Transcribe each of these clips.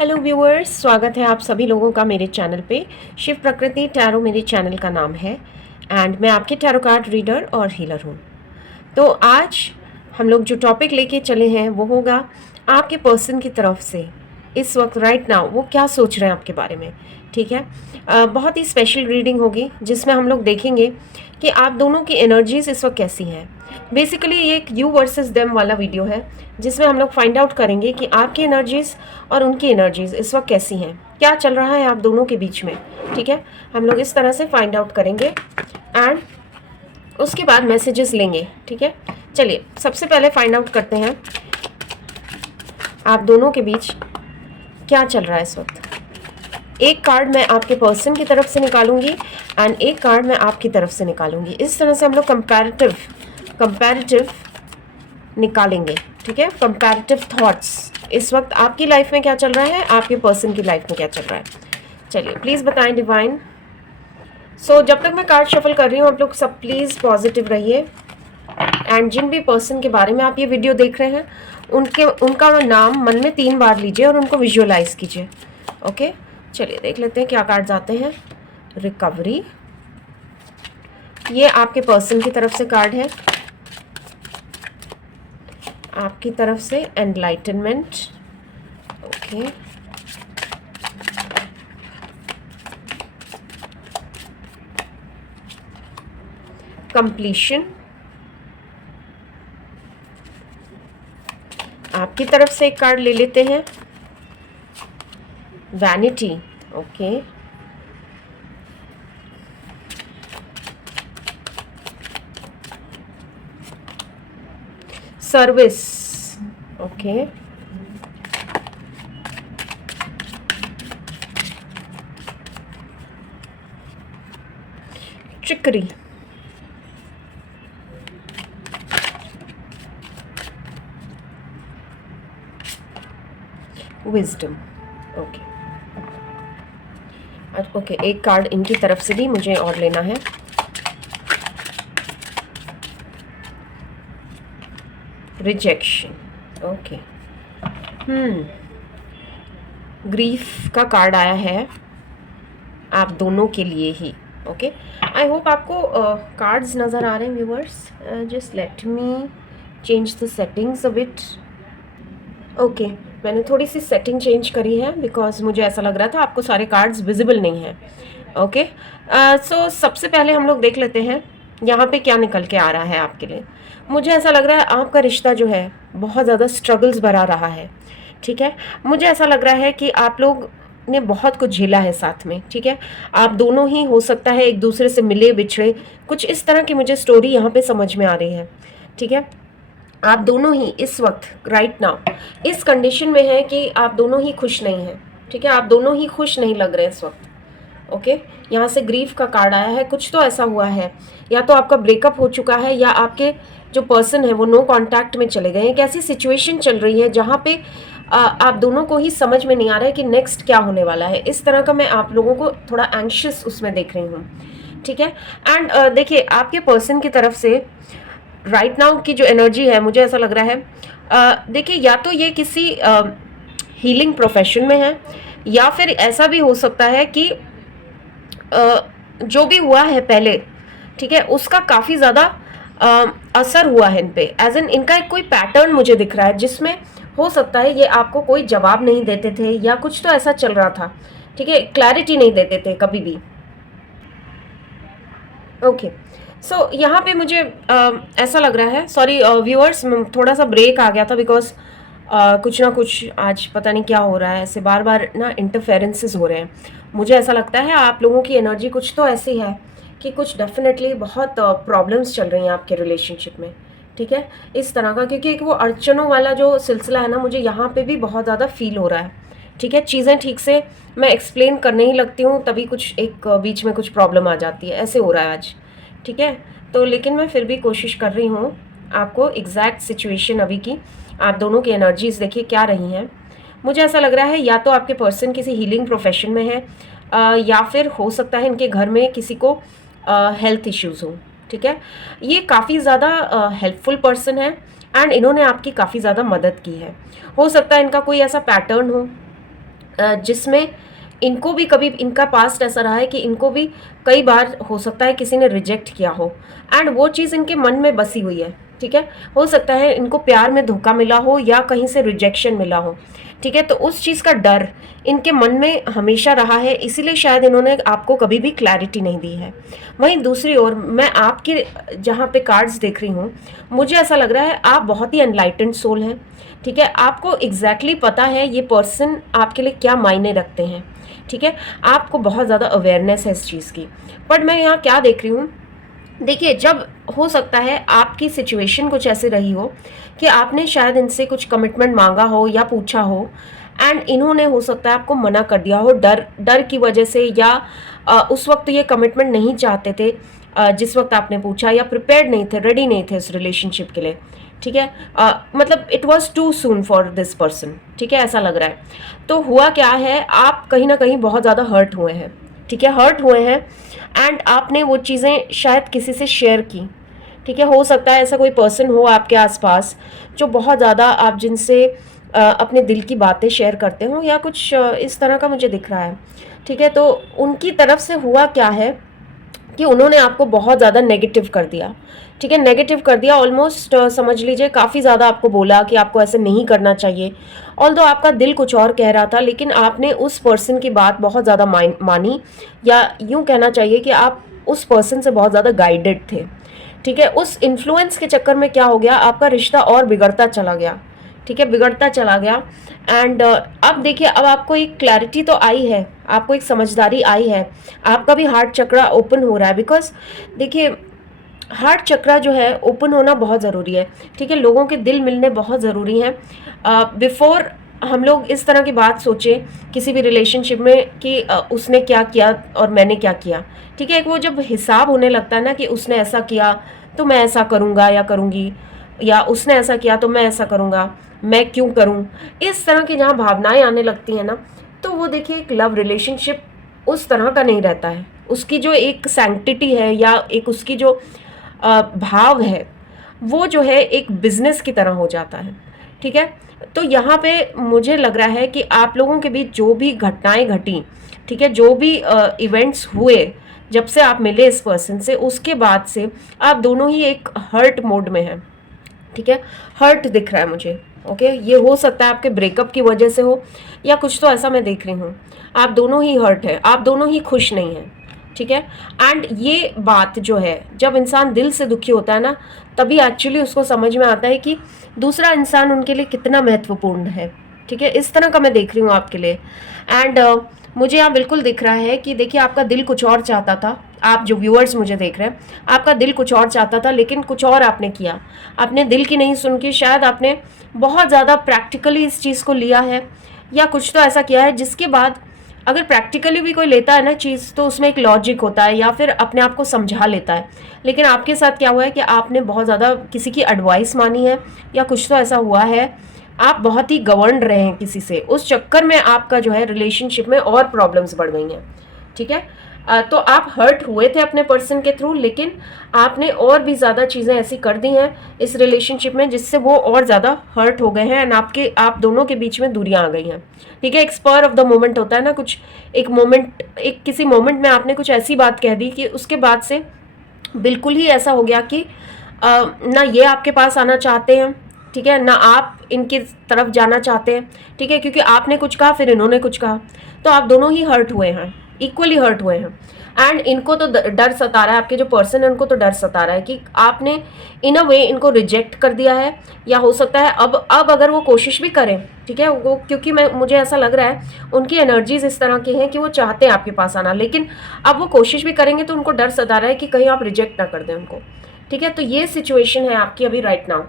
Hello viewers, स्वागत है आप सभी लोगों का मेरे चैनल पे। शिव प्रकृति टैरो मेरे चैनल का नाम है एंड मैं आपके टैरो कार्ड रीडर और हीलर हूँ। तो आज हम लोग जो टॉपिक लेके चले हैं वो होगा आपके पर्सन की तरफ से इस वक्त राइट नाउ वो क्या सोच रहे हैं आपके बारे में। ठीक है, बहुत ही स्पेशल रीडिंग होगी जिसमें हम लोग देखेंगे कि आप दोनों की एनर्जीज इस वक्त कैसी हैं। बेसिकली ये एक यू वर्सेस देम वाला वीडियो है जिसमें हम लोग फाइंड आउट करेंगे कि आपकी एनर्जीज और उनकी एनर्जीज इस वक्त कैसी हैं, क्या चल रहा है आप दोनों के बीच में। ठीक है, हम लोग इस तरह से फाइंड आउट करेंगे एंड उसके बाद मैसेजेस लेंगे। ठीक है, चलिए सबसे पहले फाइंड आउट करते हैं आप दोनों के बीच क्या चल रहा है इस वक्त। एक कार्ड मैं आपके पर्सन की तरफ से निकालूंगी एंड एक कार्ड मैं आपकी तरफ से निकालूंगी। इस तरह से हम लोग कंपैरेटिव निकालेंगे। ठीक है, कंपैरेटिव थॉट्स इस वक्त आपकी लाइफ में क्या चल रहा है, आपके पर्सन की लाइफ में क्या चल रहा है। चलिए प्लीज़ बताएं डिवाइन। जब तक मैं कार्ड शफल कर रही हूँ आप लोग सब प्लीज़ पॉजिटिव रहिए एंड जिन भी पर्सन के बारे में आप ये वीडियो देख रहे हैं उनका नाम मन में 3 बार लीजिए और उनको विजुअलाइज कीजिए। ओके, चलिए देख लेते हैं क्या कार्ड्स आते हैं। रिकवरी, ये आपके पर्सन की तरफ से कार्ड है, आपकी तरफ से एनलाइटनमेंट। ओके, कंप्लीशन, आपकी तरफ से एक कार्ड ले लेते हैं, vanity. Okay, service. Okay, trickery, wisdom. Okay okay, एक कार्ड इनकी तरफ से भी मुझे और लेना है। रिजेक्शन। ओके, ग्रीफ का कार्ड आया है आप दोनों के लिए ही। ओके, आई होप आपको कार्ड्स नज़र आ रहे हैं viewers. Just let me change the settings a bit. Okay, मैंने थोड़ी सी सेटिंग चेंज करी है बिकॉज मुझे ऐसा लग रहा था आपको सारे कार्ड्स विजिबल नहीं हैं। ओके, सो सबसे पहले हम लोग देख लेते हैं यहाँ पे क्या निकल के आ रहा है आपके लिए। मुझे ऐसा लग रहा है आपका रिश्ता जो है बहुत ज़्यादा स्ट्रगल्स भरा रहा है। ठीक है, मुझे ऐसा लग रहा है कि आप लोग ने बहुत कुछ झेला है साथ में। ठीक है, आप दोनों ही हो सकता है एक दूसरे से मिले बिछड़े, कुछ इस तरह की मुझे स्टोरी यहाँ पे समझ में आ रही है। ठीक है, आप दोनों ही इस वक्त राइट नाउ इस कंडीशन में है कि आप दोनों ही खुश नहीं हैं। ठीक है, आप दोनों ही खुश नहीं लग रहे हैं इस वक्त। ओके, यहाँ से ग्रीफ का कार्ड आया है। कुछ तो ऐसा हुआ है, या तो आपका ब्रेकअप हो चुका है या आपके जो पर्सन है वो नो कांटेक्ट में चले गए हैं। एक ऐसी सिचुएशन चल रही है जहाँ पे आप दोनों को ही समझ में नहीं आ रहा है कि नेक्स्ट क्या होने वाला है। इस तरह का मैं आप लोगों को थोड़ा एंग्शियस उसमें देख रही हूँ। ठीक है, एंड देखिए आपके पर्सन की तरफ से राइट नाउ की जो एनर्जी है मुझे ऐसा लग रहा है, देखिए या तो ये किसी हीलिंग प्रोफेशन में है या फिर ऐसा भी हो सकता है कि जो भी हुआ है पहले, ठीक है, उसका काफ़ी ज़्यादा असर हुआ है इन पे। एज एन इनका एक कोई पैटर्न मुझे दिख रहा है जिसमें हो सकता है ये आपको कोई जवाब नहीं देते थे या कुछ तो ऐसा चल रहा था। ठीक है, क्लैरिटी नहीं देते थे कभी भी। ओके, सो यहाँ पे मुझे ऐसा लग रहा है, सॉरी व्यूअर्स थोड़ा सा ब्रेक आ गया था बिकॉज कुछ ना कुछ आज पता नहीं क्या हो रहा है, ऐसे बार बार ना इंटरफेरेंसेस हो रहे हैं। मुझे ऐसा लगता है आप लोगों की एनर्जी कुछ तो ऐसी है कि कुछ डेफिनेटली बहुत प्रॉब्लम्स चल रही हैं आपके रिलेशनशिप में। ठीक है, इस तरह का, क्योंकि एक वो अड़चनों वाला जो सिलसिला है ना मुझे यहाँ पे भी बहुत ज़्यादा फील हो रहा है। ठीक है, चीज़ें ठीक से मैं एक्सप्लेन करने ही लगती हूँ तभी कुछ एक बीच में कुछ प्रॉब्लम आ जाती है, ऐसे हो रहा है आज। ठीक है, तो लेकिन मैं फिर भी कोशिश कर रही हूँ आपको एग्जैक्ट सिचुएशन अभी की, आप दोनों की एनर्जीज देखिए क्या रही हैं। मुझे ऐसा लग रहा है या तो आपके पर्सन किसी हीलिंग प्रोफेशन में है या फिर हो सकता है इनके घर में किसी को हेल्थ इश्यूज़ हो। ठीक है, ये काफ़ी ज़्यादा हेल्पफुल पर्सन है एंड इन्होंने आपकी काफ़ी ज़्यादा मदद की है। हो सकता है इनका कोई ऐसा पैटर्न हो जिसमें इनको भी कभी, इनका पास्ट ऐसा रहा है कि इनको भी कई बार हो सकता है किसी ने रिजेक्ट किया हो, एंड वो चीज़ इनके मन में बसी हुई है। ठीक है, हो सकता है इनको प्यार में धोखा मिला हो या कहीं से रिजेक्शन मिला हो। ठीक है, तो उस चीज़ का डर इनके मन में हमेशा रहा है, इसीलिए शायद इन्होंने आपको कभी भी क्लैरिटी नहीं दी है। वहीं दूसरी ओर मैं आपके जहाँ पे कार्ड्स देख रही हूँ, मुझे ऐसा लग रहा है आप बहुत ही एनलाइटेंड सोल हैं। ठीक है, आपको एग्जैक्टली पता है ये पर्सन आपके लिए क्या मायने रखते हैं। ठीक है, आपको बहुत ज़्यादा अवेयरनेस है इस चीज़ की। बट मैं यहाँ क्या देख रही हूँ, देखिए, जब हो सकता है आपकी सिचुएशन कुछ ऐसी रही हो कि आपने शायद इनसे कुछ कमिटमेंट मांगा हो या पूछा हो, एंड इन्होंने हो सकता है आपको मना कर दिया हो डर डर की वजह से, या उस वक्त ये कमिटमेंट नहीं चाहते थे जिस वक्त आपने पूछा, या प्रिपेयर्ड नहीं थे, रेडी नहीं थे इस रिलेशनशिप के लिए। ठीक है, मतलब it was too soon for this person. ठीक है, ऐसा लग रहा है। तो हुआ क्या है, आप कहीं ना कहीं बहुत ज़्यादा हर्ट हुए हैं। ठीक है, हर्ट हुए हैं, एंड आपने वो चीज़ें शायद किसी से शेयर की। ठीक है, हो सकता है ऐसा कोई पर्सन हो आपके आसपास जो बहुत ज़्यादा आप जिनसे अपने दिल की बातें शेयर करते हो, या कुछ इस तरह का मुझे दिख रहा है। ठीक है, तो उनकी तरफ से हुआ क्या है कि उन्होंने आपको बहुत ज़्यादा नेगेटिव कर दिया। ठीक है, नेगेटिव कर दिया, ऑलमोस्ट समझ लीजिए काफ़ी ज़्यादा आपको बोला कि आपको ऐसे नहीं करना चाहिए। ऑल्दो आपका दिल कुछ और कह रहा था, लेकिन आपने उस पर्सन की बात बहुत ज़्यादा मानी, या यूँ कहना चाहिए कि आप उस पर्सन से बहुत ज़्यादा गाइडेड थे। ठीक है, उस इन्फ्लुएंस के चक्कर में क्या हो गया, आपका रिश्ता और बिगड़ता चला गया। ठीक है, बिगड़ता चला गया, एंड अब देखिए, अब आपको एक क्लैरिटी तो आई है, आपको एक समझदारी आई है, आपका भी हार्ट चक्रा ओपन हो रहा है। बिकॉज देखिए, हार्ट चक्रा जो है ओपन होना बहुत ज़रूरी है। ठीक है, लोगों के दिल मिलने बहुत ज़रूरी हैं। बिफोर हम लोग इस तरह की बात सोचें किसी भी रिलेशनशिप में कि उसने क्या किया और मैंने क्या किया। ठीक है, एक वो जब हिसाब होने लगता है ना कि उसने ऐसा किया तो मैं ऐसा करूँगा या करूँगी, या उसने ऐसा किया तो मैं ऐसा करूँगा, मैं क्यों करूँ, इस तरह की जहाँ भावनाएं आने लगती हैं ना, तो वो देखिए एक लव रिलेशनशिप उस तरह का नहीं रहता है। उसकी जो एक सैंक्टिटी है, या एक उसकी जो भाव है, वो जो है एक बिजनेस की तरह हो जाता है। ठीक है, तो यहाँ पे मुझे लग रहा है कि आप लोगों के बीच जो भी घटनाएं घटी, ठीक है, जो भी इवेंट्स हुए जब से आप मिले इस पर्सन से, उसके बाद से आप दोनों ही एक हर्ट मोड में हैं। ठीक है, हर्ट दिख रहा है मुझे। ओके, ये हो सकता है आपके ब्रेकअप की वजह से हो, या कुछ तो ऐसा मैं देख रही हूँ। आप दोनों ही हर्ट है, आप दोनों ही खुश नहीं हैं। ठीक है, एंड ये बात जो है, जब इंसान दिल से दुखी होता है ना, तभी एक्चुअली उसको समझ में आता है कि दूसरा इंसान उनके लिए कितना महत्वपूर्ण है। ठीक है, इस तरह का मैं देख रही हूँ आपके लिए। एंड मुझे यहाँ बिल्कुल दिख रहा है कि देखिए, आपका दिल कुछ और चाहता था। आप जो व्यूअर्स मुझे देख रहे हैं, आपका दिल कुछ और चाहता था, लेकिन कुछ और आपने किया। आपने दिल की नहीं सुन के शायद आपने बहुत ज़्यादा प्रैक्टिकली इस चीज़ को लिया है, या कुछ तो ऐसा किया है जिसके बाद अगर प्रैक्टिकली भी कोई लेता है ना चीज़, तो उसमें एक लॉजिक होता है, या फिर अपने आप को समझा लेता है। लेकिन आपके साथ क्या हुआ है कि आपने बहुत ज़्यादा किसी की एडवाइस मानी है, या कुछ तो ऐसा हुआ है, आप बहुत ही गवर्न रहे हैं किसी से, उस चक्कर में आपका जो है रिलेशनशिप में और प्रॉब्लम्स बढ़ गई हैं। ठीक है, तो आप हर्ट हुए थे अपने पर्सन के थ्रू, लेकिन आपने और भी ज़्यादा चीज़ें ऐसी कर दी हैं इस रिलेशनशिप में जिससे वो और ज़्यादा हर्ट हो गए हैं, एंड आप दोनों के बीच में दूरियां आ गई हैं। ठीक है, एक स्पर ऑफ द मोमेंट होता है ना, कुछ एक मोमेंट, एक किसी मोमेंट में आपने कुछ ऐसी बात कह दी कि उसके बाद से बिल्कुल ही ऐसा हो गया कि ना ये आपके पास आना चाहते हैं, ठीक है, ना आप इनकी तरफ जाना चाहते हैं। ठीक है, क्योंकि आपने कुछ कहा, फिर इन्होंने कुछ कहा, तो आप दोनों ही हर्ट हुए हैं, इक्वली हर्ट हुए हैं। एंड इनको तो डर सता रहा है, आपके जो पर्सन है उनको तो डर सता रहा है कि आपने इन अ वे इनको रिजेक्ट कर दिया है, या हो सकता है अब अगर वो कोशिश भी करें, ठीक है, वो क्योंकि मुझे ऐसा लग रहा है उनकी एनर्जीज इस तरह की हैं कि वो चाहते हैं आपके पास आना, लेकिन अब वो कोशिश भी करेंगे तो उनको डर सता रहा है कि कहीं आप रिजेक्ट ना कर दें उनको। ठीक है, तो ये सिचुएशन है आपकी अभी राइट नाउ।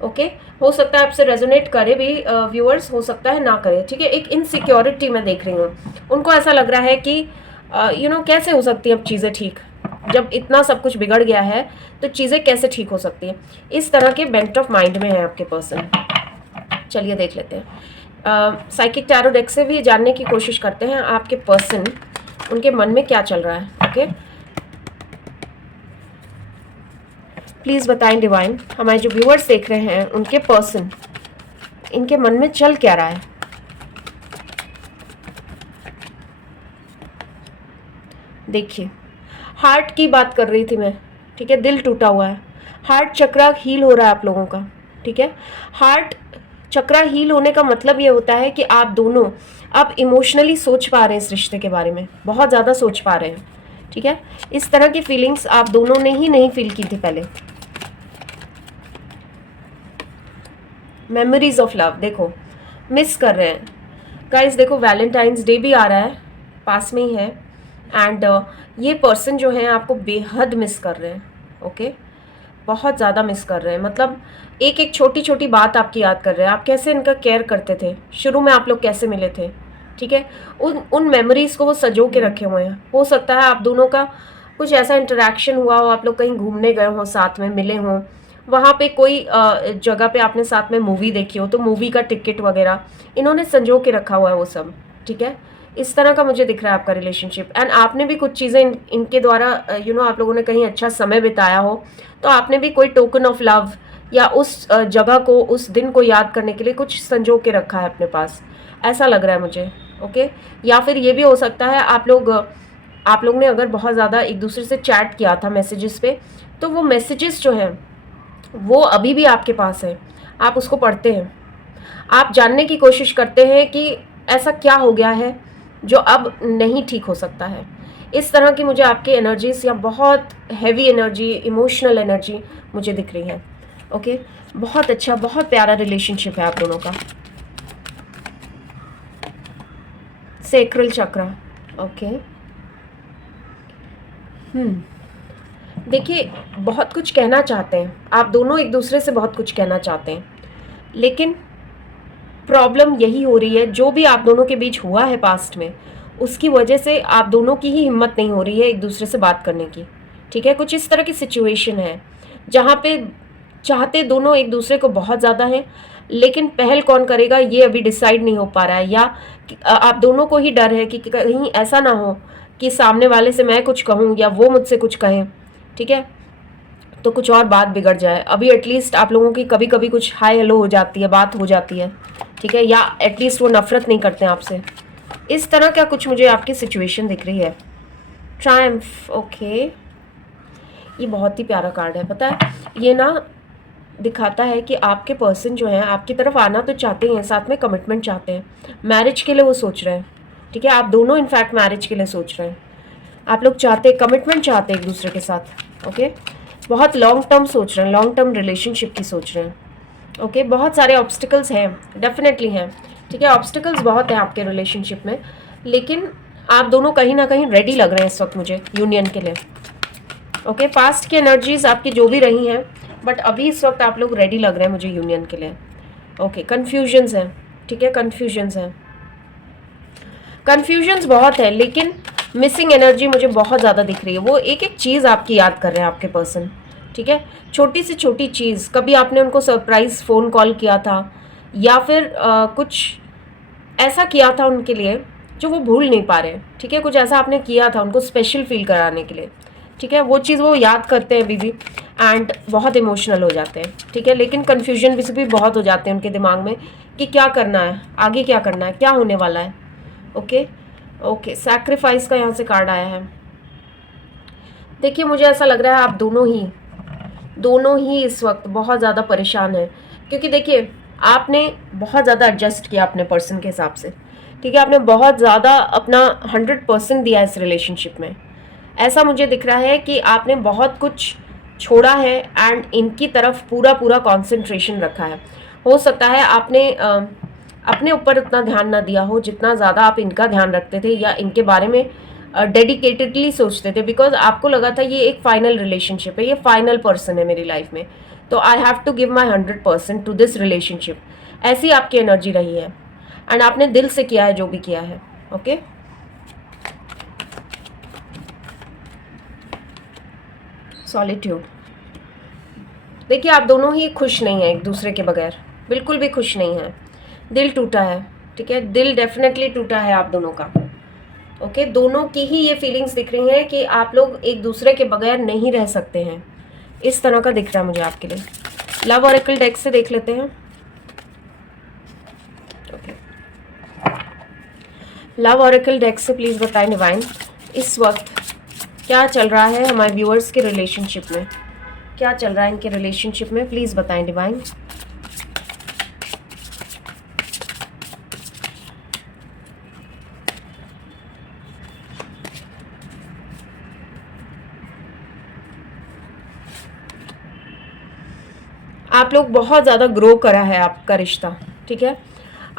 ओके, हो सकता है आपसे रेजोनेट करे भी व्यूअर्स, हो सकता है ना करे। ठीक है, एक इनसिक्योरिटी मैं देख रही हूँ, उनको ऐसा लग रहा है कि कैसे हो सकती हैं अब चीज़ें ठीक, जब इतना सब कुछ बिगड़ गया है तो चीज़ें कैसे ठीक हो सकती हैं, इस तरह के बेंट ऑफ माइंड में है आपके पर्सन। चलिए देख लेते हैं, साइकिक टैरो डेक से भी जानने की कोशिश करते हैं आपके पर्सन, उनके मन में क्या चल रहा है। ओके, प्लीज़ बताएं डिवाइन, हमारे जो व्यूअर्स देख रहे हैं उनके पर्सन, इनके मन में चल क्या रहा है। देखिए, हार्ट की बात कर रही थी मैं, ठीक है, दिल टूटा हुआ है, हार्ट चक्रा हील हो रहा है आप लोगों का, ठीक है। हार्ट चक्रा हील होने का मतलब ये होता है कि आप दोनों अब इमोशनली सोच पा रहे हैं इस रिश्ते के बारे में, बहुत ज़्यादा सोच पा रहे हैं, ठीक है। इस तरह की फीलिंग्स आप दोनों ने ही नहीं फील की थी पहले। मेमोरीज ऑफ लव, देखो मिस कर रहे हैं गाइस। देखो वैलेंटाइंस डे भी आ रहा है, पास में ही है, एंड ये पर्सन जो है आपको बेहद मिस कर रहे हैं, ओके, बहुत ज़्यादा मिस कर रहे हैं। मतलब एक एक छोटी छोटी बात आपकी याद कर रहे हैं, आप कैसे इनका केयर करते थे, शुरू में आप लोग कैसे मिले थे, ठीक है। उन मेमोरीज़ को वो सजो के रखे हुए हैं। हो सकता है आप दोनों का कुछ ऐसा इंटरेक्शन हुआ हो, आप लोग कहीं घूमने गए हों, साथ में मिले हों, वहाँ पे कोई जगह पे आपने साथ में मूवी देखी हो, तो मूवी का टिकट वगैरह इन्होंने संजो के रखा हुआ है वो सब, ठीक है। इस तरह का मुझे दिख रहा है आपका रिलेशनशिप। एंड आपने भी कुछ चीज़ें इनके द्वारा आप लोगों ने कहीं अच्छा समय बिताया हो, तो आपने भी कोई टोकन ऑफ लव या उस जगह को, उस दिन को याद करने के लिए कुछ संजो के रखा है अपने पास, ऐसा लग रहा है मुझे, ओके। या फिर ये भी हो सकता है आप लोग ने अगर बहुत ज़्यादा एक दूसरे से चैट किया था मैसेजेस पे, तो वो मैसेजेस जो हैं वो अभी भी आपके पास है, आप उसको पढ़ते हैं, आप जानने की कोशिश करते हैं कि ऐसा क्या हो गया है जो अब नहीं ठीक हो सकता है। इस तरह की मुझे आपकी एनर्जीज या बहुत हैवी एनर्जी, इमोशनल एनर्जी मुझे दिख रही है, ओके। बहुत अच्छा, बहुत प्यारा रिलेशनशिप है आप दोनों का। सेक्रल चक्रा, ओके। देखिए, बहुत कुछ कहना चाहते हैं आप दोनों, एक दूसरे से बहुत कुछ कहना चाहते हैं, लेकिन प्रॉब्लम यही हो रही है, जो भी आप दोनों के बीच हुआ है पास्ट में, उसकी वजह से आप दोनों की ही हिम्मत नहीं हो रही है एक दूसरे से बात करने की, ठीक है। कुछ इस तरह की सिचुएशन है जहाँ पे चाहते दोनों एक दूसरे को बहुत ज़्यादा है, लेकिन पहल कौन करेगा ये अभी डिसाइड नहीं हो पा रहा है, या आप दोनों को ही डर है कि कहीं ऐसा ना हो कि सामने वाले से मैं कुछ कहूँ या वो मुझसे कुछ कहें, ठीक है, तो कुछ और बात बिगड़ जाए। अभी एटलीस्ट आप लोगों की कभी कभी कुछ हाय हेलो हो जाती है, बात हो जाती है, ठीक है, या एटलीस्ट वो नफरत नहीं करते हैं आपसे। इस तरह का कुछ मुझे आपकी सिचुएशन दिख रही है। ट्रायम्फ, ओके, ये बहुत ही प्यारा कार्ड है, पता है। ये ना दिखाता है कि आपके पर्सन जो है आपकी तरफ आना तो चाहते हैं, साथ में कमिटमेंट चाहते हैं, मैरिज के लिए वो सोच रहे हैं, ठीक है। आप दोनों इनफैक्ट मैरिज के लिए सोच रहे हैं, आप लोग चाहते हैं, कमिटमेंट चाहते हैं एक दूसरे के साथ, ओके। बहुत लॉन्ग टर्म सोच रहे हैं, लॉन्ग टर्म रिलेशनशिप की सोच रहे हैं, ओके। बहुत सारे ऑब्स्टिकल्स हैं, डेफिनेटली हैं, ठीक है, ऑब्स्टिकल्स बहुत हैं आपके रिलेशनशिप में, लेकिन आप दोनों कहीं ना कहीं रेडी लग रहे हैं इस वक्त मुझे यूनियन के लिए, ओके। पास्ट की एनर्जीज आपकी जो भी रही हैं, बट अभी इस वक्त आप लोग रेडी लग रहे हैं मुझे यूनियन के लिए, ओके। कन्फ्यूजन्स हैं, ठीक है, कन्फ्यूजन्स हैं, कन्फ्यूजन्स बहुत है, लेकिन मिसिंग एनर्जी मुझे बहुत ज़्यादा दिख रही है। वो एक एक चीज़ आपकी याद कर रहे हैं आपके पर्सन, ठीक है, छोटी से छोटी चीज़। कभी आपने उनको सरप्राइज़ फ़ोन कॉल किया था, या फिर कुछ ऐसा किया था उनके लिए जो वो भूल नहीं पा रहे, ठीक है, कुछ ऐसा आपने किया था उनको स्पेशल फील कराने के लिए, ठीक है, वो चीज़ वो याद करते हैं अभी भी, एंड बहुत इमोशनल हो जाते हैं, ठीक है। लेकिन कन्फ्यूजन भी बहुत हो जाते हैं उनके दिमाग में कि क्या करना है, आगे क्या करना है, क्या होने वाला है, ओके। ओके, सैक्रिफाइस का यहाँ से कार्ड आया है। देखिए, मुझे ऐसा लग रहा है आप दोनों ही इस वक्त बहुत ज़्यादा परेशान हैं, क्योंकि देखिए आपने बहुत ज़्यादा एडजस्ट किया अपने पर्सन के हिसाब से, ठीक है, आपने बहुत ज़्यादा अपना 100% दिया इस रिलेशनशिप में। ऐसा मुझे दिख रहा है कि आपने बहुत कुछ छोड़ा है एंड इनकी तरफ पूरा पूरा कॉन्सेंट्रेशन रखा है। हो सकता है आपने अपने ऊपर उतना ध्यान ना दिया हो जितना ज़्यादा आप इनका ध्यान रखते थे या इनके बारे में डेडिकेटेडली सोचते थे, बिकॉज आपको लगा था ये एक फाइनल रिलेशनशिप है, ये फाइनल पर्सन है मेरी लाइफ में, तो I have to give my 100% to this relationship. ऐसी आपकी एनर्जी रही है, एंड आपने दिल से किया है जो भी किया है, ओके। सॉलिट्यूड, देखिए आप दोनों ही खुश नहीं हैं एक दूसरे के बगैर, बिल्कुल भी खुश नहीं है, दिल टूटा है, ठीक है, दिल डेफिनेटली टूटा है आप दोनों का, ओके। दोनों की ही ये फीलिंग्स दिख रही हैं कि आप लोग एक दूसरे के बगैर नहीं रह सकते हैं, इस तरह का दिख रहा है मुझे आपके लिए। लव ऑरेकल डेक से देख लेते हैं, ओके। लव ऑरेकल डेक से प्लीज़ बताएं डिवाइन, इस वक्त क्या चल रहा है हमारे व्यूअर्स के रिलेशनशिप में, क्या चल रहा है इनके रिलेशनशिप में, प्लीज़ बताएं डिवाइन। आप लोग बहुत ज़्यादा ग्रो करा है आपका रिश्ता, ठीक है।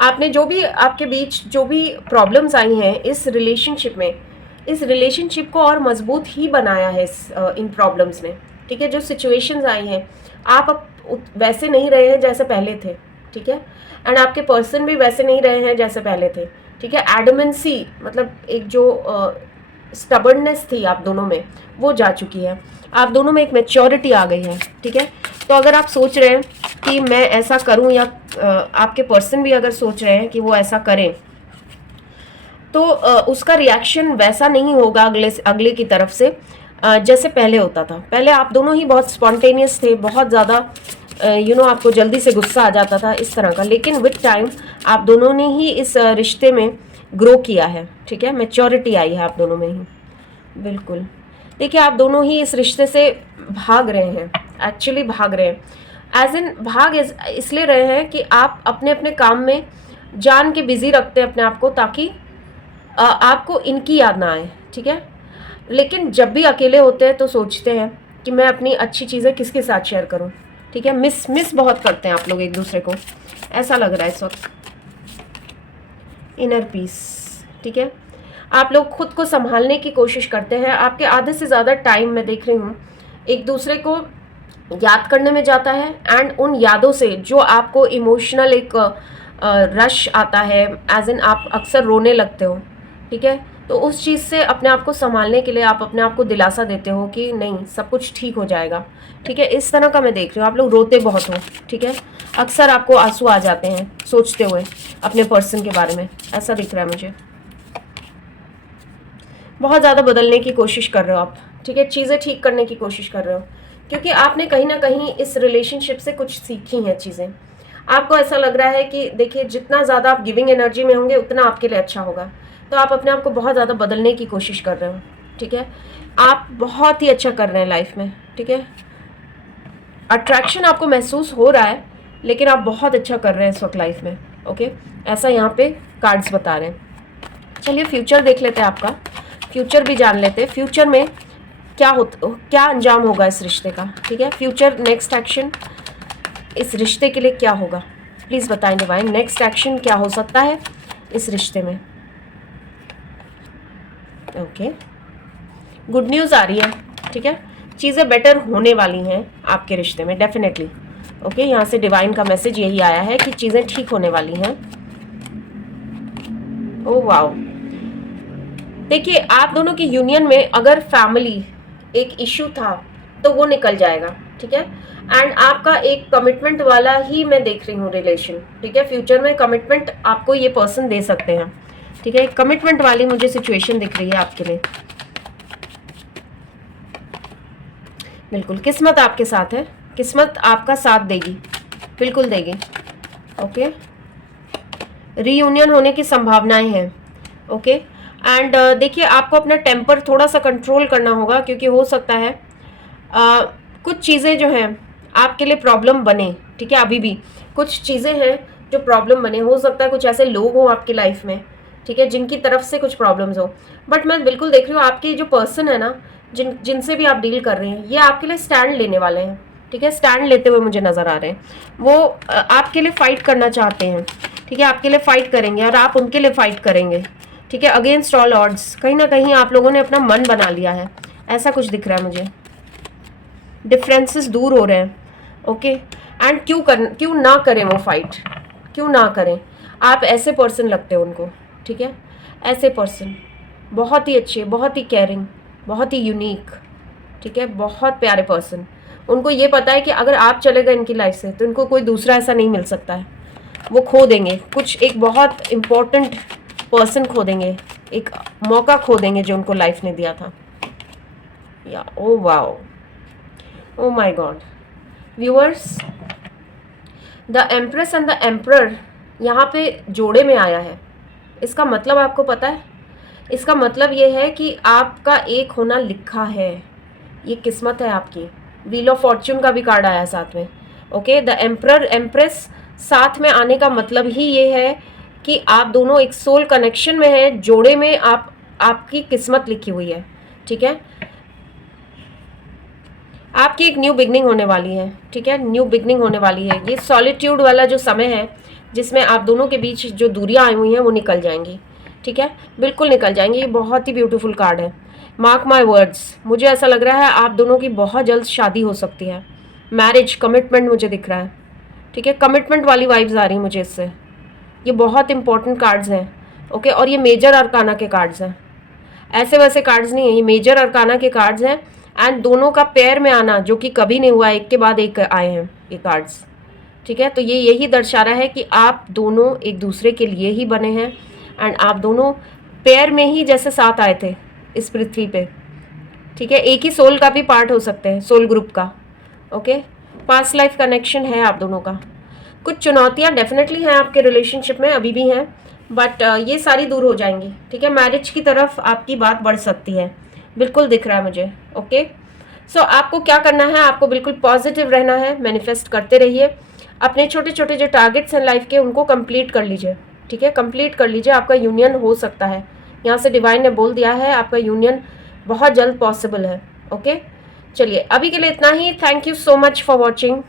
आपने जो भी आपके बीच जो भी प्रॉब्लम्स आई हैं इस रिलेशनशिप में, इस रिलेशनशिप को और मजबूत ही बनाया है इन प्रॉब्लम्स ने, ठीक है। जो सिचुएशंस आई हैं आप अब वैसे नहीं रहे हैं जैसे पहले थे, ठीक है। एंड आपके पर्सन भी वैसे नहीं रहे हैं जैसे पहले थे, ठीक है। एडमेंसी मतलब एक जो स्टबर्डनेस थी आप दोनों में वो जा चुकी है, आप दोनों में एक मैच्योरिटी आ गई है, ठीक है। तो अगर आप सोच रहे हैं कि मैं ऐसा करूं या आपके पर्सन भी अगर सोच रहे हैं कि वो ऐसा करें, तो उसका रिएक्शन वैसा नहीं होगा अगले की तरफ से जैसे पहले होता था। पहले आप दोनों ही बहुत स्पॉन्टेनियस थे, बहुत ज़्यादा आपको जल्दी से गुस्सा आ जाता था इस तरह का, लेकिन विद टाइम आप दोनों ने ही इस रिश्ते में ग्रो किया है, ठीक है। मैच्योरिटी आई है आप दोनों में ही, बिल्कुल। देखिए आप दोनों ही इस रिश्ते से भाग रहे हैं, एक्चुअली भाग रहे हैं, एज इन भाग इसलिए रहे हैं कि आप अपने अपने काम में जान के बिजी रखते हैं अपने आप को, ताकि आपको इनकी याद ना आए, ठीक है। लेकिन जब भी अकेले होते हैं तो सोचते हैं कि मैं अपनी अच्छी चीज़ें किसके साथ शेयर करूं, ठीक है। मिस बहुत करते हैं आप लोग एक दूसरे को, ऐसा लग रहा है इस वक्त। इनर पीस, ठीक है। आप लोग खुद को संभालने की कोशिश करते हैं, आपके आधे से ज़्यादा टाइम मैं देख रही हूँ एक दूसरे को याद करने में जाता है, एंड उन यादों से जो आपको इमोशनल एक रश आता है, एज इन आप अक्सर रोने लगते हो, ठीक है। तो उस चीज़ से अपने आप को संभालने के लिए आप अपने आप को दिलासा देते हो कि नहीं सब कुछ ठीक हो जाएगा, ठीक है। इस तरह का मैं देख रही हूँ, आप लोग रोते बहुत हो, ठीक है। अक्सर आपको आंसू आ जाते हैं सोचते हुए अपने पर्सन के बारे में, ऐसा दिख रहा है मुझे। बहुत ज़्यादा बदलने की कोशिश कर रहे हो आप, ठीक है। चीज़ें ठीक करने की कोशिश कर रहे हो, क्योंकि आपने कहीं ना कहीं इस रिलेशनशिप से कुछ सीखी हैं चीज़ें। आपको ऐसा लग रहा है कि देखिए जितना ज़्यादा आप गिविंग एनर्जी में होंगे उतना आपके लिए अच्छा होगा, तो आप अपने आप को बहुत ज़्यादा बदलने की कोशिश कर रहे हो, ठीक है। आप बहुत ही अच्छा कर रहे हैं लाइफ में, ठीक है। अट्रैक्शन आपको महसूस हो रहा है, लेकिन आप बहुत अच्छा कर रहे हैं इस वक्त लाइफ में, ओके। ऐसा यहाँ पे कार्ड्स बता रहे हैं। चलिए फ्यूचर देख लेते हैं आपका, फ्यूचर भी जान लेते हैं। फ्यूचर में क्या अंजाम होगा इस रिश्ते का, ठीक है। फ्यूचर नेक्स्ट एक्शन इस रिश्ते के लिए क्या होगा, प्लीज़ बताएं डिवाइन। नेक्स्ट एक्शन क्या हो सकता है इस रिश्ते में, ओके। गुड न्यूज़ आ रही है, ठीक है। चीज़ें बेटर होने वाली हैं आपके रिश्ते में डेफिनेटली, ओके। यहाँ से डिवाइन का मैसेज यही आया है कि चीज़ें ठीक होने वाली हैं। ओह वाओ, देखिए आप दोनों की यूनियन में अगर फैमिली एक इशू था तो वो निकल जाएगा, ठीक है। एंड आपका एक कमिटमेंट वाला ही मैं देख रही हूँ रिलेशन, ठीक है। फ्यूचर में कमिटमेंट आपको ये पर्सन दे सकते हैं, ठीक है। कमिटमेंट वाली मुझे सिचुएशन दिख रही है आपके लिए, बिल्कुल। किस्मत आपके साथ है, किस्मत आपका साथ देगी, बिल्कुल देगी, ओके। रीयूनियन होने की संभावनाएं हैं, ओके। एंड देखिए आपको अपना टेम्पर थोड़ा सा कंट्रोल करना होगा, क्योंकि हो सकता है कुछ चीज़ें जो हैं आपके लिए प्रॉब्लम बने, ठीक है। अभी भी कुछ चीज़ें हैं जो प्रॉब्लम बने, हो सकता है कुछ ऐसे लोग हों आपकी लाइफ में, ठीक है, जिनकी तरफ से कुछ प्रॉब्लम्स हो। बट मैं बिल्कुल देख रही हूँ आपके जो पर्सन है ना, जिनसे भी आप डील कर रहे हैं, ये आपके लिए स्टैंड लेने वाले हैं, ठीक है। स्टैंड लेते हुए मुझे नज़र आ रहे हैं, वो आपके लिए फाइट करना चाहते हैं, ठीक है। आपके लिए फाइट करेंगे और आप उनके लिए फाइट करेंगे, ठीक है। अगेंस्ट ऑल ऑड्स कहीं ना कहीं आप लोगों ने अपना मन बना लिया है, ऐसा कुछ दिख रहा है मुझे। डिफरेंसेस दूर हो रहे हैं, ओके। एंड क्यों ना करें वो फाइट, क्यों ना करें। आप ऐसे पर्सन लगते हो उनको, ठीक है। ऐसे पर्सन बहुत ही अच्छे, बहुत ही केयरिंग, बहुत ही यूनिक, ठीक है। बहुत प्यारे पर्सन। उनको ये पता है कि अगर आप चले गए इनकी लाइफ से तो इनको कोई दूसरा ऐसा नहीं मिल सकता है, वो खो देंगे कुछ, एक बहुत इम्पोर्टेंट पर्सन खो देंगे, एक मौका खो देंगे जो उनको लाइफ ने दिया था, या oh wow, oh my God. Viewers, the empress and the emperor यहाँ पे जोड़े में आया है। इसका मतलब आपको पता है, इसका मतलब ये है कि आपका एक होना लिखा है, ये किस्मत है आपकी। व्हील ऑफ फॉर्च्यून का भी कार्ड आया साथ में। ओके, द एम्परर एम्प्रेस साथ में आने का मतलब ही ये है कि आप दोनों एक सोल कनेक्शन में हैं, जोड़े में आपकी किस्मत लिखी हुई है। ठीक है, आपकी एक न्यू बिगनिंग होने वाली है। ठीक है, न्यू बिगनिंग होने वाली है। ये सॉलिट्यूड वाला जो समय है जिसमें आप दोनों के बीच जो दूरियां आई हुई हैं वो निकल जाएंगी। ठीक है, बिल्कुल निकल जाएंगी। ये बहुत ही ब्यूटीफुल कार्ड है। मार्क माय वर्ड्स, मुझे ऐसा लग रहा है आप दोनों की बहुत जल्द शादी हो सकती है। मैरिज, कमिटमेंट मुझे दिख रहा है। ठीक है, कमिटमेंट वाली वाइब्स आ रही मुझे इससे। ये बहुत इंपॉर्टेंट कार्ड्स हैं। ओके, और ये मेजर अरकाना के कार्ड्स हैं, ऐसे वैसे कार्ड्स नहीं है, ये मेजर अरकाना के कार्ड्स हैं। एंड दोनों का पेयर में आना जो कि कभी नहीं हुआ, एक के बाद एक आए हैं ये कार्ड्स। ठीक है, तो ये यही दर्शा रहा है कि आप दोनों एक दूसरे के लिए ही बने हैं एंड आप दोनों पेयर में ही जैसे साथ आए थे इस पृथ्वी पे। ठीक है, एक ही सोल का भी पार्ट हो सकते हैं, सोल ग्रुप का। ओके, पास्ट लाइफ कनेक्शन है आप दोनों का। कुछ चुनौतियां डेफिनेटली हैं आपके रिलेशनशिप में, अभी भी हैं, बट ये सारी दूर हो जाएंगी। ठीक है, मैरिज की तरफ आपकी बात बढ़ सकती है, बिल्कुल दिख रहा है मुझे। ओके, सो आपको क्या करना है, आपको बिल्कुल पॉजिटिव रहना है, मैनिफेस्ट करते रहिए। अपने छोटे छोटे जो टारगेट्स हैं लाइफ के उनको कंप्लीट कर लीजिए। ठीक है, कंप्लीट कर लीजिए, आपका यूनियन हो सकता है। यहाँ से डिवाइन ने बोल दिया है आपका यूनियन बहुत जल्द पॉसिबल है। ओके, चलिए अभी के लिए इतना ही। Thank you so much for watching.